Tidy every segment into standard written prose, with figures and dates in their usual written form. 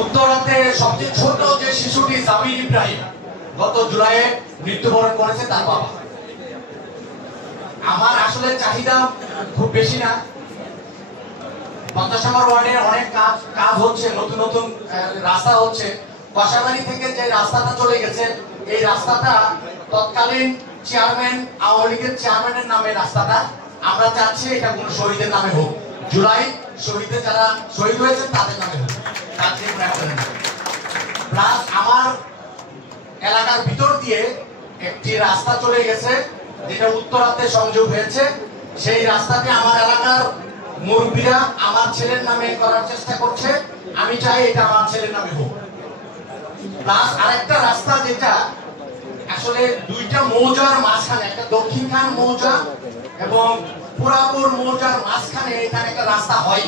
উত্তরাতে সবচেয়ে ছোট যে শিশুটি জামির ইব্রাহিম গত জুলাইয়ে মৃত্যুবরণ করেছে তার বাবা। আমার আসলে চাহিদা খুব বেশি না, 50 নম্বর ওয়ার্ডে অনেক কাজ হচ্ছে, নতুন নতুন রাস্তা হচ্ছে। কষাবাড়ি থেকে যে রাস্তাটা চলে গেছে, এই রাস্তাটা তৎকালীন চেয়ারম্যান, আওয়ামী লীগের চেয়ারম্যানের নামে রাস্তাটা, আমরা চাচ্ছি এটা কোনো শহীদের নামে হোক, জুলাই শহীদে যারা শহীদ হয়েছে তাদের নামে হোক, তার যে কোনো একটা নামে। প্লাস আমার এলাকার ভিতর দিয়ে একটি রাস্তা চলে গেছে যেটা উত্তরাতে সংযোগ হয়েছে, সেই রাস্তাতে আমার এলাকার মুরব্বীরা আমার ছেলের নামে করার চেষ্টা করছে, আমি চাই এটা আমার ছেলের নামে হোক। প্লাস আরেকটা রাস্তা যেটা আসলে দুইটা মৌজার মাঝখানে, একটা দক্ষিণখান মৌজা এবং পুরাপুর মৌজার মাঝখানে এখানে একটা রাস্তা হয়।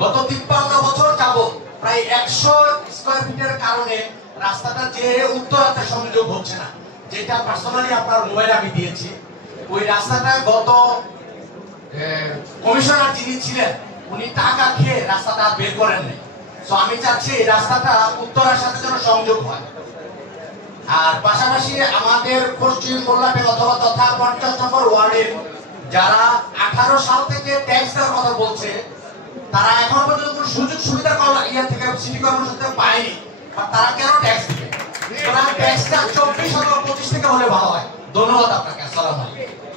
গত 53 বছর যাবত প্রায় 100 স্কয়ার ফিটের কারণে রাস্তাটা যে উত্তরাতে সংযোগ হচ্ছে না, যেটা পার্সোনালি আপনার মোবাইল আমি দিয়েছি। ওই রাস্তাটা গত কমিশনার যিনি ছিলেন উনি টাকা খেয়ে রাস্তাটা বের করেন নাই। তো আমি চাচ্ছি এই রাস্তাটা উত্তরার সাথে যেন সংযোগ হয়। আর পাশাপাশি আমাদের পশ্চিম মোল্লাপেট অথবা তথা 50 নম্বর ওয়ার্ডের যারা 18 সাল থেকে ট্যাক্স দেওয়ার কথা বলছে, তারা এখন পর্যন্ত কোনো সুযোগ সুবিধা থেকে সিটি কর্পোরেশন থেকে পায়নি। তারা কেন ট্যাক্স দিবে? ট্যাক্সটা 24 অথবা 25 থেকে হলে ভালো হয়। ধন্যবাদ আপনাকে। আসসালামু আলাইকুম।